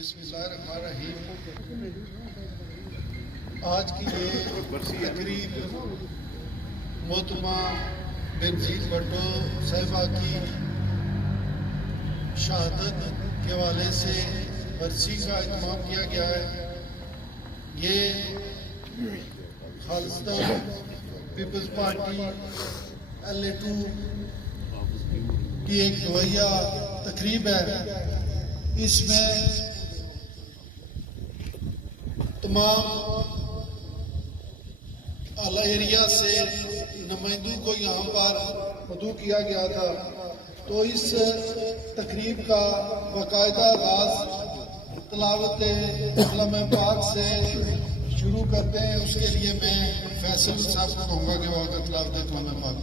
बिस्मिल्लाहिर्रहमानिर्रहीम। आज की ये तकरीब मोहतरमा बेनज़ीर भुट्टो साहिबा की शहादत के हवाले से बरसी का इत्माम किया गया है। ये खालिस्तान पीपल्स पार्टी LA2 की एक दुआया तकरीब है। इसमें तमाम आला एरिया से नुमाइंदों को यहाँ पर मदऊ किया गया था। तो इस तकरीब का बाकायदा आगाज़ तिलावत कलाम पाक से शुरू करते हैं। उसके लिए मैं फैसल साहब को कहूँगा कि वह तिलावत कलाम पाक।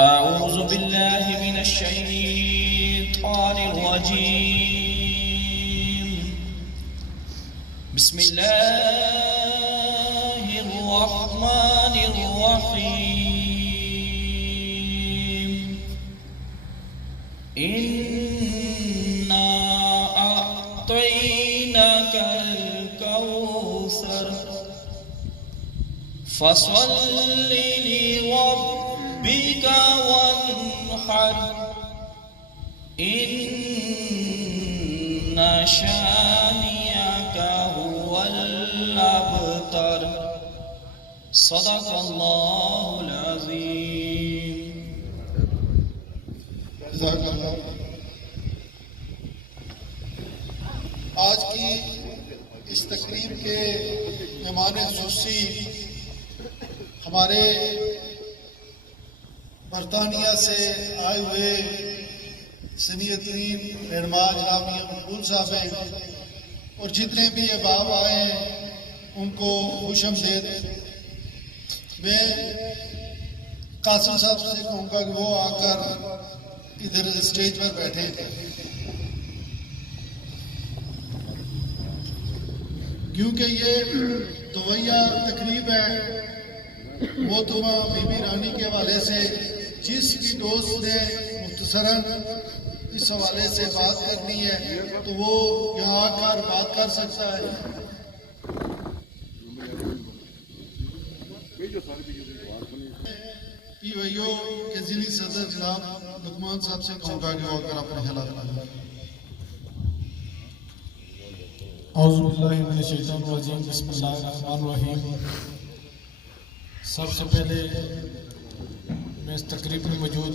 अऊज़ु बिल्लाहि मिनश शैतानिर रजीम। बिस्मिल्लाहिर रहमानिर रहीम। इन्ना अअतैनाकल कौसर फसल्लि लिरब्बिका वन्हर इन्ना शानिअका हुवल अबतर। सदक़ल्लाहुल अज़ीम। आज की इस तकरीब के मेहमान ख़ुसूसी हमारे बरतानिया से आए हुए सीनियर तरीन रहनुमा जनाब मियां मकबूल साहब हैं और जितने भी अहबाब आए हैं उनको खुशामदीद। मैं कासिम साहब से कहूँगा कि वो आकर इधर स्टेज पर बैठे। क्योंकि ये दुआया तकरीब है मोहतरमा बीबी रानी के हवाले से। जिस भी दोस्त ने मुख्तसरन इस हवाले से बात करनी है तो वो यहाँ आकर बात कर सकता है। PYO के जिली सदर जनाब लुकमान साहब से कहूँगा कि वो आकर अपने ख्यालात बताएं। औज़ुबिल्लाहिमिनश्शैतानिर्रजीम। बिस्मिल्लाहिर्रहमानिर्रहीम। सबसे पहले मैं इस तकरीब में मौजूद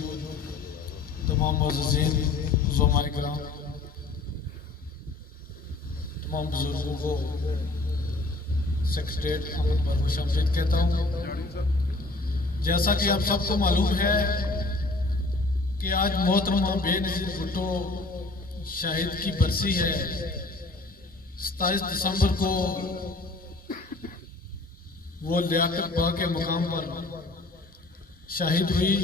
तमाम मुअज़्ज़िज़ीन उज़्ज़माए किराम तमाम बुज़ुर्गों को सेक्रेटरीट अमन पर खुशामदीद कहता हूँ। जैसा कि आप सबको मालूम है कि आज मोहतरमा बेनज़ीर भुट्टो शाहिद की बरसी है। 27 दिसंबर को वो लियाकत बाग के मुकाम पर शहीद हुई।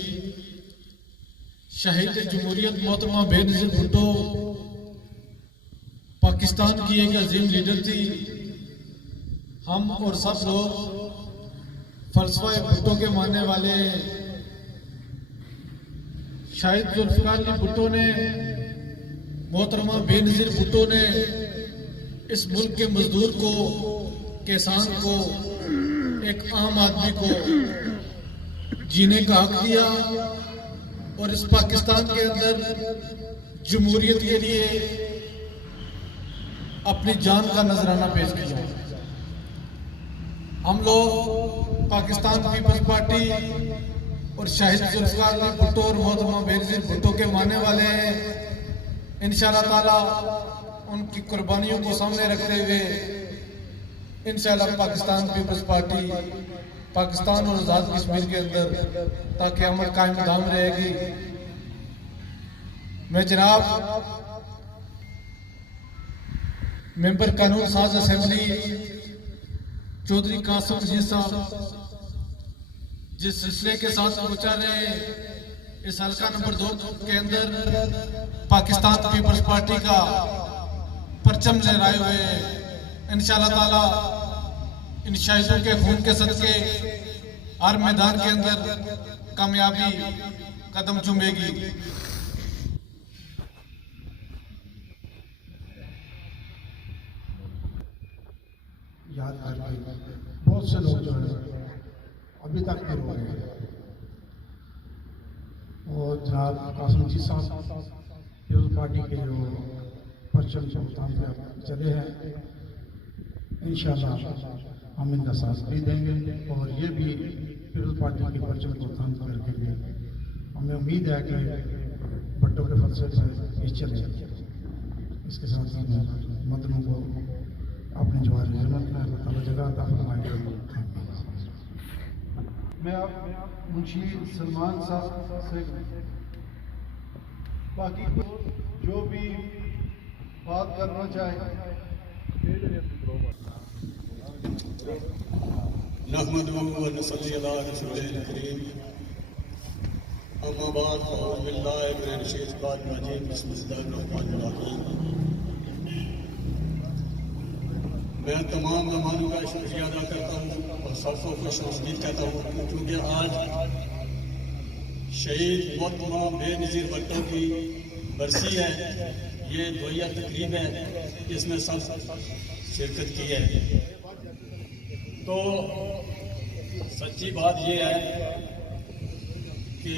शहीद जमहूरियत मोहतरमा बेनज़ीर भुट्टो पाकिस्तान की एक अजीम लीडर थी। हम और सब लोग फलसफा भुट्टो के मानने वाले शाहिद जुल्फ़िकार अली भुट्टो ने मोहतरमा बेनज़ीर भुट्टो ने इस मुल्क के मजदूर को, किसान को, एक आम आदमी को जीने का हक दिया और इस पाकिस्तान के अंदर जमहूरियत के लिए अपनी जान का नजराना पेश किया। हम लोग पाकिस्तान पीपल्स पार्टी और शाहिद जुल्फ़िकार अली भुट्टो और मोहतरमा बेनज़ीर भुट्टो के मानने वाले हैं। इंशाअल्लाह ताला उनकी कुर्बानियों को सामने रखते हुए इंशाअल्लाह पाकिस्तान पीपल्स पार्टी पाकिस्तान और आज़ाद कश्मीर के अंदर ताकि अमन कायम दाम रहेगी। मैं जनाब मेंबर कानून साज असेंबली चौधरी कासिम अजीज साहब जिस सिलसिले के साथ पहुंचा रहे इस हल्का नंबर 2 के अंदर पाकिस्तान पीपल्स पार्टी का परचम लहराए हुए इंशाअल्लाह ताला इन शहीदों के खून के सदके हर मैदान के अंदर कामयाबी कदम चूमेगी। जनाब कासिम जी साहब पीपल्स पार्टी के जो परचम सुल्तान पे चले हैं, इंशाअल्लाह हम इनका साथ भी देंगे और ये भी पीपल्स पार्टी की परचम सुल्तान पर रखेंगे। हमें उम्मीद है कि भट्टो के फलसफे से ये चले। इसके साथ ही मैं मदनों को अपने जवाहर जन्नत में अल्लाह ताला जगह अता फरमाएगा। मैं आप मुंशी सलमान साहब से बाकी जो भी बात करना चाहे नहमदुहु व नसल्ली अला रसूलिल करीम अम्मा बाद अऊज़ु बिल्लाहि मिनश शैतानिर रजीम बिस्मिल्लाहिर रहमानिर रहीम। मैं तमाम मेहमानों का शुक्रिया अदा करता हूँ और सबको खुशआमदीद कहता हूँ, क्योंकि आज शहीद मोहतरमा बेनज़ीर भट्टो की बरसी है। ये दोया तकरीब है, इसमें सब शिरकत की है। तो सच्ची बात ये है कि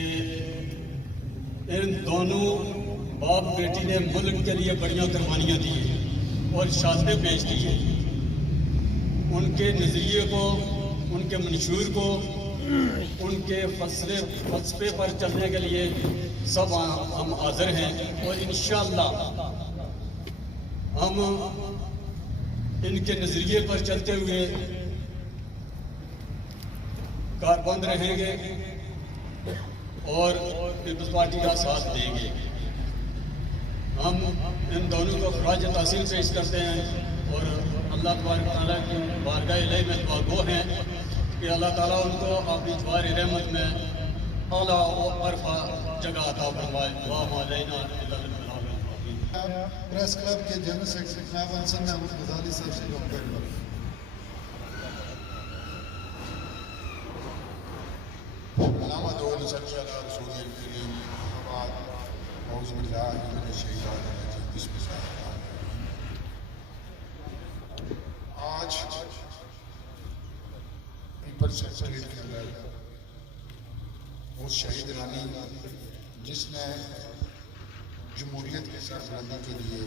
इन दोनों बाप बेटी ने मुल्क के लिए बढ़िया कुर्बानियाँ दी और शहादतें पेश की है। उनके नज़रिए को, उनके मंशूर को, उनके फलसफे पर चलने के लिए सब हम हाजिर हैं और इंशाअल्लाह हम इनके नज़रिए पर चलते हुए कारबंद रहेंगे और पीपल्स पार्टी का साथ देंगे। हम इन दोनों को खराज तहसील पेश करते हैं और अल्लाह ताला की बारगाह इलाही में दुआगो हैं कि अल्लाह ताला उनको अपनी जवार रहमत में आला और अरफा जगह अता फरमाए। प्रेस क्लब के जनरल सेक्रेटरी जनाब हसन अहमद गजाली साहब से डॉक्टर आज पीपल्स सेक्रेटरीट के अंदर वो शहीद रानी जिसने जमहूरियत की सरबलंदी के लिए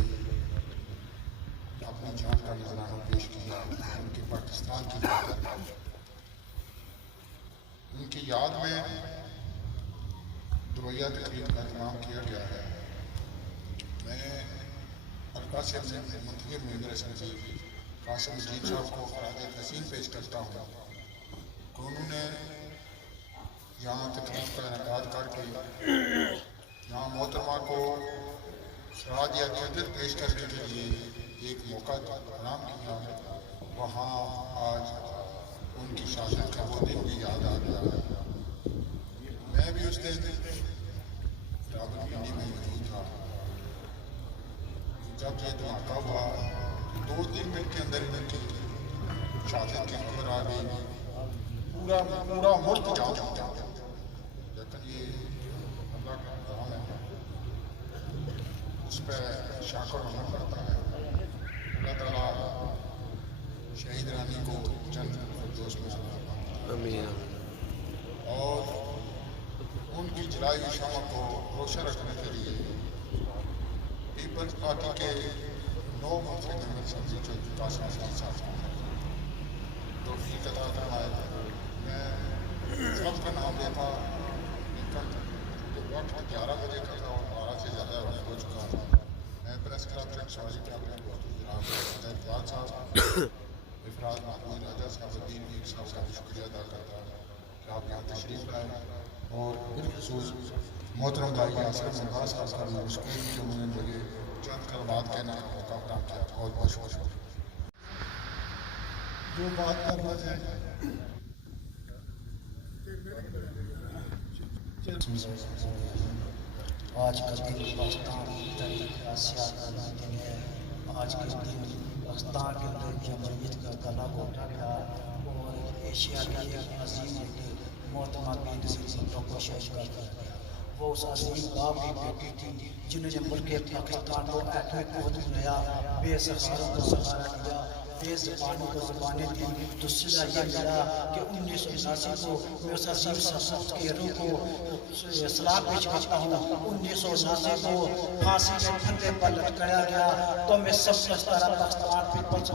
अपनी जान का नजराना पेश किया, उनके पाकिस्तान की खातिर उनकी याद में दुबैया तकरीब का इंतजाम किया गया है। मैं हल्का से मुंतखब मेंबर सचिव कासिम मजीद साहब को खराज तहसीन पेश करता हूँ कि उन्होंने यहाँ तकरीब का इनेकाद करके यहाँ मोहतरमा को खराज अक़ीदत पेश करने के लिए एक मौका फराहम किया। वहाँ आज उनकी शहादत का वो दिन भी याद आ गया। मैं भी उस दिन रावलपिंडी में मौजूद था। जब ये धमाका हुआ 2-3 मिनट के अंदर इनकी शहादत की खबर आ गई। पूरा मुल्क जाम हो गया। लेकिन ये अल्लाह का काम है, उस पर शाकर होना पड़ता है। अल्लाह ताला शहीद रानी को जन्नत फिरदौस में आमीन और उनकी जलाई हुई शम्मा को रोशन रखने के लिए पीपल्स पार्टी के 9 मुंतखब जनरल सेक्रेटरी कासिम मजीद साहब तौफीक अता फरमाए। मैं सबका नाम लेता, लेकिन वक्त 11 बजे का था और 12 से ज़्यादा वक्त हो चुका था। मैं प्रेस क्लब से सॉरी कैप्टन जनाब इकबाल साहब, इफराज महमूद राजा साहब, उद्दीन मीर साहब का शुक्रिया अदा करता हूँ कि आप यहाँ तशरीफ़ लाए और बिलखुसूस मोहतरम भाई आसरफ नवाज साहब का भी स्कूल की उन्होंने मुझे चंद कलमात कहने का मौका फराहम किया। बहुत बहुत शुक्रिया। जो बात करना चाहे आज का दिन पाकिस्तान आसिया का दिन है। आज के दिन पाकिस्तान के अंदर जमहूरियत का गला घोटा गया और एशिया के एक अजीम बेटे मोहतरमा बेनज़ीर भट्टो को शहीद कर दिया गया। वो उस अजीम बाप की बेटी थी जिन्होंने मुल्क पाकिस्तान को एटमी कुव्वत बनाया, बेसहारों को सहारा दिया, बेज़बानों को ज़बानें दी, तो सिला ये मिला कि 1979 को मैं उस अजीम शख्स के रूह को सलाम पेश करता हूँ। 1979 को फांसी के फंदे पर लटकाया गया, तो मैं सब तरह पाकिस्तान पीपल्स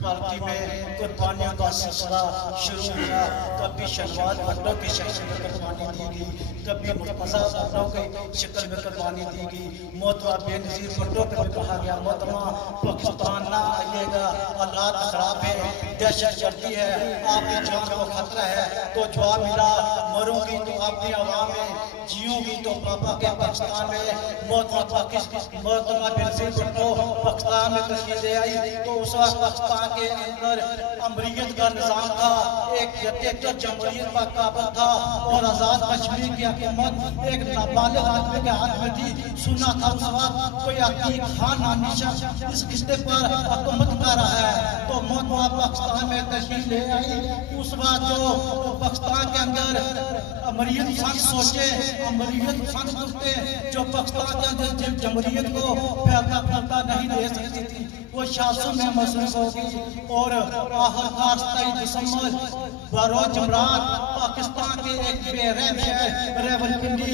पार्टी में कुर्बानियों का सिलसिला शुरू हुआ। कभी शहबाज भुट्टो की शक्ल में कुर्बानी दी गई, कभी मुर्तज़ा भुट्टो की शक्ल में कुर्बानी दी गई, मोहतरमा बेनज़ीर भुट्टो पर कहा गया मोहतरमा पाकिस्तान ना आइएगा, हालात खराब है, दहशत गर्दी है, आपकी जान को खतरा है। तो जवाब मिला, मरूंगी तो अपनी आवाम में, जीऊंगी तो पापा के पाकिस्तान में। मोहतरमा बेनज़ीर भुट्टो पाकिस्तान में तशरीफ ले आई, तो उस वक्त पाकिस्तान के अंदर अमरीयत का निज़ाम था, एक डिक्टेटर जमहूरियत का काबा था और आज़ाद कश्मीर की हुकूमत एक नाबालिग आदमी के हाथ में थी। सुना था उस वक्त कोई अतीक खान नामी शख्स इस खिस्ते पर हुकूमत कर रहा है, तो मोहतरमा पाकिस्तान में तशरीफ ले आई। उस वक्त जो पाकिस्तान के अंदर अमरीयत संघ सोचे, अमरीयत संघ सोचते जो पाकिस्तान के अंदर जमहूरियत को फैलता नहीं दे सकती थी, वो शासन में मसरूफ होगी। और आखिरकार 27 दिसंबर बरोज जमरात पाकिस्तान के एक बेरहम शहर रावलपिंडी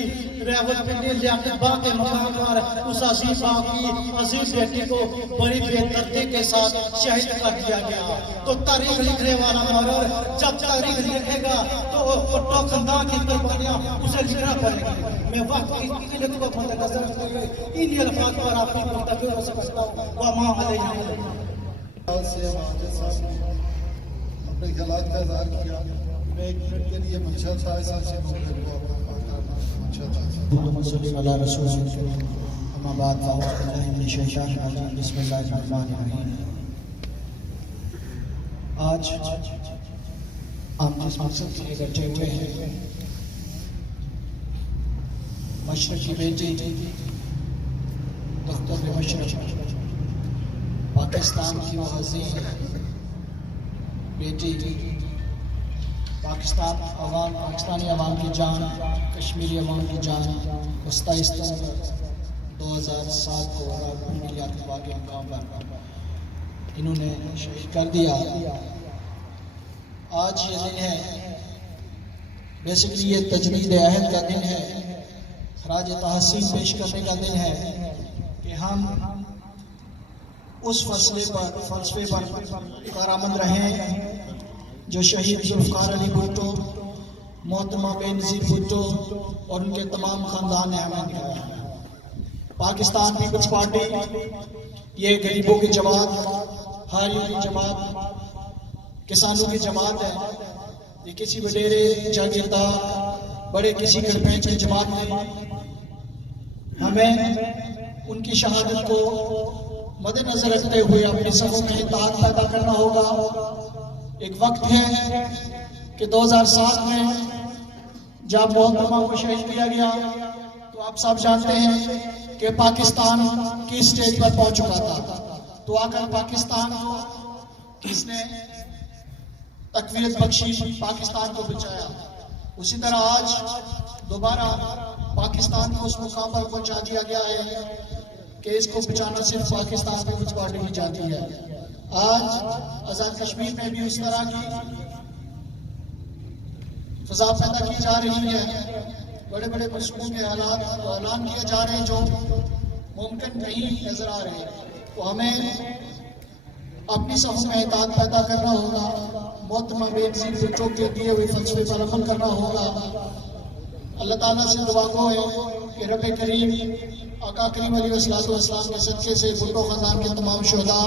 लियाकत बाग के मकाम पर उस अजीम बाग की अजीम बेटी को बड़ी बेदर्दी के साथ शहीद कर दिया गया। तो तारीख लिखने वाला मौलर जब तारीख लिखेगा तो भुट्टो खानदान की कुर्बानियां उसे लिखना पड़ेगी। मैं वक्त की किल्लत को मद्देनजर रखते हुए इन अल्फाज पर अपनी गुफ्तगू को समझता हूँ। वमा अलैना अपने ख्यालात का इज़हार किया। मैं 1 मिनट के लिए मंशा था ऐसा से मंशा था। आज हम जिस मकसद के लिए बैठे हुए हैं, मशरक़ की बेटी दख्तर मशरक़ पाकिस्तान की वो अज़ीम बेटी, पाकिस्तानी अवाम की जान, कश्मीरी अवाम की जान को 27 सितंबर 2007 को रावलपिंडी लियाकत बाग के मुकाम पर इन्होंने शहीद कर दिया। आज ये दिन है, बेसिकली ये तजदीद अहद का दिन है, खराज तहसीन पेश करने का दिन है कि हम उस फलसफे पर कारामद रहें जो शहीद जुल्फ़िकार अली भुट्टो, मोहतरमा बेनज़ीर भुट्टो और उनके तमाम ख़ानदान ने हमें दिखाया। पाकिस्तान पीपल्स पार्टी ये गरीबों की जमात, हारियों की जमात, किसानों की जमात है। ये किसी वडेरे जागीरदार बड़े किसी गड़पेंच की जमात नहीं। हमें उनकी शहादत को मद्देनजर रखते हुए अपनी सफों में इत्तेहाद पैदा करना होगा। एक वक्त है कि 2007 में जब मोहतरमा को शहीद किया गया तो आप सब जानते हैं कि पाकिस्तान किस स्टेज पर पहुंच चुका था। तो आकर पाकिस्तान को किसने तकवीत बख्शी, पाकिस्तान को बचाया। उसी तरह आज दोबारा पाकिस्तान को उस मुकाम पर पहुंचा दिया गया है कि इसको बचाना सिर्फ पाकिस्तान पीपल्स पार्टी की जाती है। आज आज़ाद कश्मीर में भी उस तरह की फजा पैदा की जा रही है, बड़े बड़े मशकूक के हालात को ऐलान किए जा रहे हैं जो मुमकिन नहीं नजर आ रहे हैं। तो हमें अपनी सफों में इत्तेहाद पैदा करना होगा, मोहतरमा बेनज़ीर भुट्टो के दिए हुए फलसफे पर अमल करना होगा। अल्लाह ताला से दुआ को है कि रब करीम आका करीम अलैहिस्सलाम के सदक़े से भुट्टो ख़ानदान के तमाम शहदा,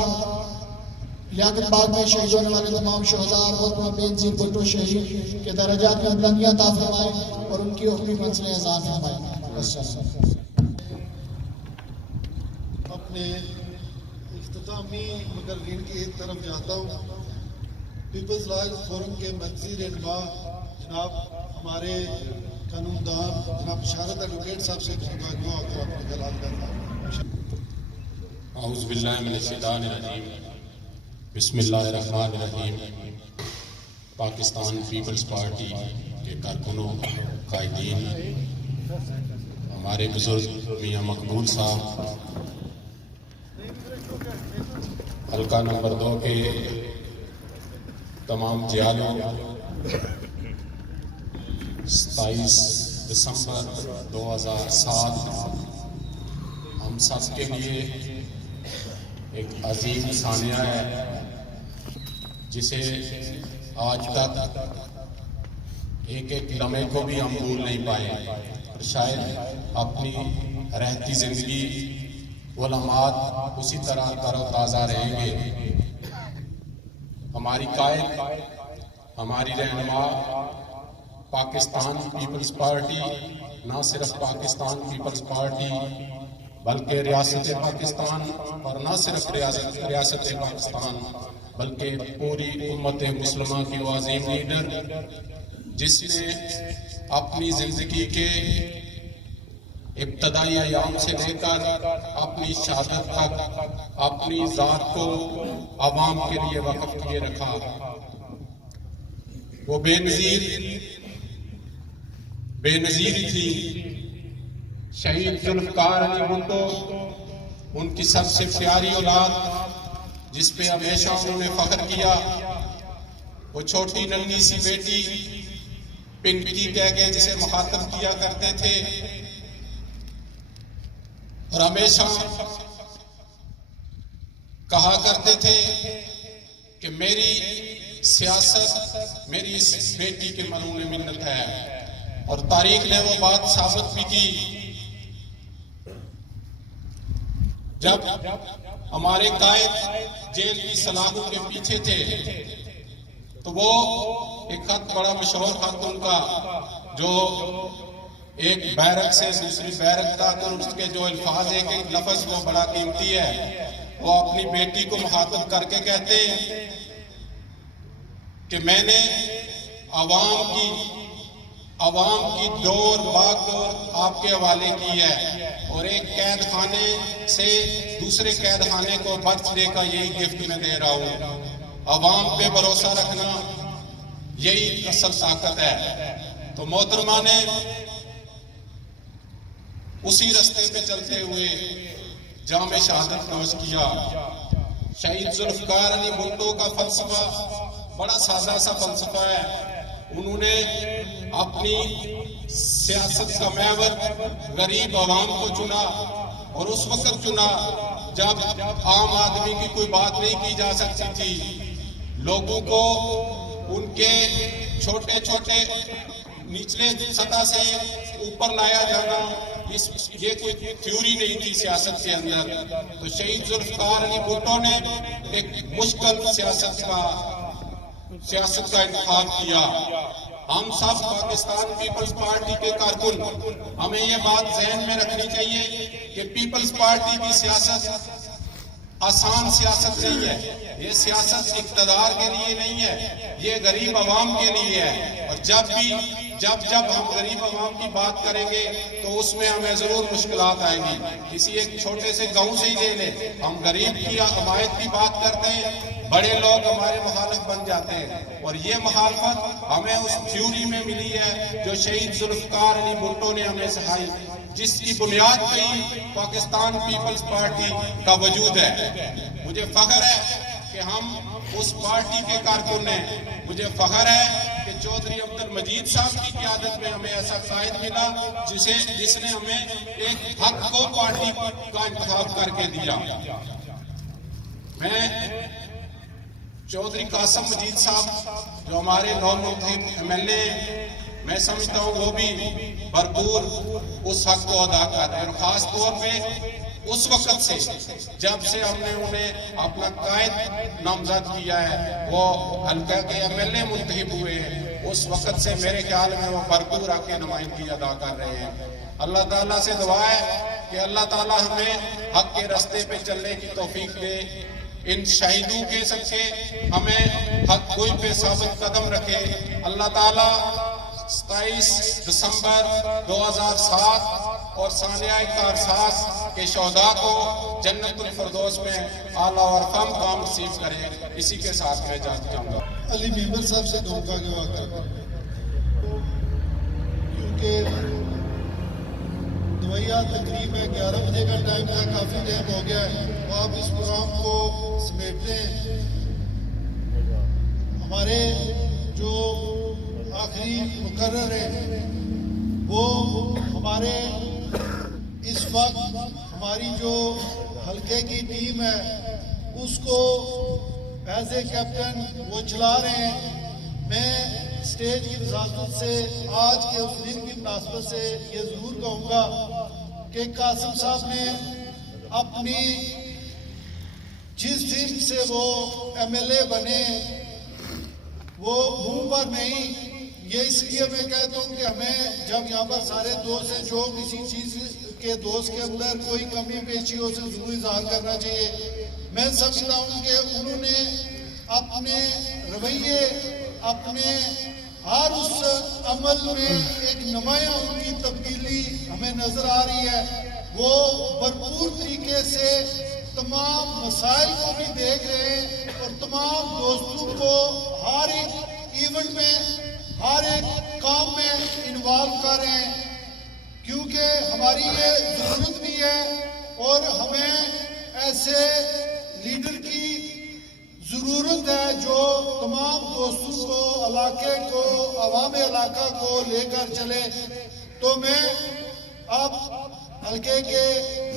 लियाकत बाग में शहीद होने वाले तमाम शहदा, मोहतरमा बेनज़ीर भुट्टो शहीद के दर्जात में बुलंदियां अता फरमाए और उनकी अपनी मंज़िलें आसान फरमाए। अपने इख्तितामी मुकर्रीन की एक तरफ जाता हूँ। पीपल्स राइट्स फोरम के मर्कज़ी रहनुमा जनाब हमारे कानूनदान जनाब इशारत एडवोकेट साहब से जो आकर अपने ख्यालात करना। औज़ु बिल्लाहि मिनश शैतानिर रजीम, बिस्मिल्लाहिर रहमानिर रहीम। पाकिस्तान पीपल्स पार्टी के कारकुनों, कायदीन, हमारे बुजुर्ग मियाँ मकबूल साहब, हल्का नंबर 2 के तमाम जियालों 27 दिसंबर 2007 हम सब के लिए एक अजीम सानिया है जिसे आज तक एक एक लम्हे को भी हम भूल नहीं पाए और शायद अपनी रहती जिंदगी वो लम्हात उसी तरह तरोताज़ा रहेंगे। हमारी कायद, हमारी रहनुमा पाकिस्तान पीपल्स पार्टी, ना सिर्फ पाकिस्तान पीपल्स पार्टी बल्कि रियासत पाकिस्तान, और ना सिर्फ रियासत पाकिस्तान बल्कि पूरी उम्मत मुस्लिमा की वो अजीम लीडर जिसने अपनी ज़िंदगी के इब्तदाई अयाम से लेकर अपनी शहादत तक अपनी ज़ात को आवाम के लिए वक़्फ़ किए रखा। वो बेनज़ीर थी। शहीद जुल्फ़कार अली भुट्टो उनकी सबसे प्यारी औलाद जिस पे हमेशा उन्होंने फख्र किया। वो छोटी नन्ही सी बेटी पिंकी कह के जिसे मुखातब किया करते थे और हमेशा कहा करते थे कि मेरी सियासत मेरी इस बेटी के मरूने मिन्नत है, और तारीख ने वो बात साबित भी की। जब हमारे कायद जेल की सलाखों के पीछे थे तो वो एक खत, बड़ा मशहूर खत उनका, जो एक बैरक से दूसरी बैरक तक, और उसके जो अल्फाज, एक एक लफ्ज वो बड़ा कीमती है। वो अपनी बेटी को मुखातब करके कहते हैं कि मैंने आवाम की दौर बागडोर आपके हवाले की है, और एक कैद खाने से दूसरे कैद खाने को बर्थडे का यही गिफ्ट मैं दे रहा हूँ। आवाम पे भरोसा रखना यही असल ताकत है। तो मोहतरमा ने उसी रास्ते पे चलते हुए जाम शहादत नोश किया। शहीद जुल्फ़कार अली भुट्टो का फलसफा बड़ा सादा सा फलसफा है। उन्होंने अपनी सियासत का महवर गरीब आवाम को चुना, और उस वक्त चुना जब आम आदमी की कोई बात नहीं की जा सकती थी। लोगों को उनके छोटे छोटे निचले सतह से ऊपर लाया जाना, ये कोई थ्योरी नहीं थी सियासत के अंदर। तो शहीद जुल्फ़कार अली भुट्टो ने एक मुश्किल सियासत का इंतखाब किया। हम सब पाकिस्तान पीपल्स पार्टी के कारकुन, हमें ये बात ज़हन में रखनी चाहिए कि पीपल्स पार्टी की सियासत आसान सियासत नहीं है। ये सियासत इक़्तिदार के लिए नहीं है, ये गरीब आवाम के लिए है। और जब हम गरीब आवाम की बात करेंगे तो उसमें हमें जरूर मुश्किलात आएंगी। किसी एक छोटे से गांव से ही ले लें, हम गरीब की हमायत की बात करते हैं, बड़े लोग हमारे मुखालिफ बन जाते हैं। और ये मुखालफत हमें उस थ्योरी में मिली है जो शहीद जुल्फ़कार अली भुट्टो ने हमें सिखाई, जिसकी बुनियाद पे ही पाकिस्तान पीपल्स पार्टी का वजूद है। मुझे फख्र है कि हम उस पार्टी के कारकुन हैं। मुझे फख्र है कि चौधरी अब्दुल मजीद साहब की क़यादत में हमें ऐसा कायद मिला जिसने हमें एक हक को पार्टी का इंतखाब करके दिया। मैं चौधरी कासिम मजीद साहब जो हमारे नौमुंतखब MLA, मैं समझता हूँ वो भी भरपूर उस हक को अदा कर रहे हैं। और ख़ास तौर पे उस वक्त से जब से हमने उन्हें अपना कायद नामजद किया है, वो हल्का के MLA मुंतखब हुए हैं, उस वक्त से मेरे ख्याल में वो भरपूर हक की नुमाइंदगी अदा कर रहे हैं। अल्लाह ताला से दुआ है कि अल्लाह ताला हमें हक के रास्ते पे चलने की तौफीक दे। इन शहीदों के सदके हमें हक कोई पे साबित कदम रखे। अल्लाह ताला 27 दिसंबर 2007 और सानिया कारसास के शोहदा को जन्नतुल फिरदौस में आला और कम काम नसीब करे। इसी के साथ मैं जाना चाहूँगा। अली मेंबर साहब से धोखा गवा कर, क्योंकि रवैया तकरीब है, 11 बजे का टाइम था, काफ़ी टाइम हो गया है, तो आप इस प्रोग्राम को समेटते हैं। हमारे जो आखिरी मुकर्रर है वो हमारे इस वक्त हमारी जो हल्के की टीम है उसको एज ए कैप्टन वो चला रहे हैं। मैं स्टेज की वजाकत से आज के उस दिन की मुनासबत से ये ज़रूर कहूँगा कि कासिम साहब ने अपनी जिस दिन से वो MLA बने वो मुंह पर नहीं, ये इसलिए मैं कहता हूँ कि हमें जब यहाँ पर सारे दोस्त हैं जो किसी चीज़ के दोस्त के अंदर कोई कमी पेशी हो उसे जरूर इजहार करना चाहिए। मैं समझता हूँ कि उन्होंने अपने रवैये अपने हर उस अमल में एक नुमाया उनकी तब्दीली हमें नजर आ रही है। वो भरपूर तरीके से तमाम मसाइल को भी देख रहे हैं और तमाम दोस्तों को हर एक इवेंट में हर एक काम में इन्वॉल्व कर रहे हैं, क्योंकि हमारी ये जरूरत भी है और हमें ऐसे लीडर की जरूरत है जो तमाम दोस्तों को, इलाके को, अवाम इलाका को लेकर चले। तो मैं अब हल्के के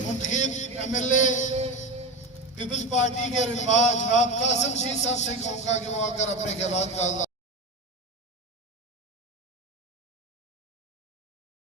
मुंतखब MLA पीपल्स पार्टी के रहनुमा जनाब कासिम शीर साहब से कहूँगा कि वो आकर अपने ख्यालात का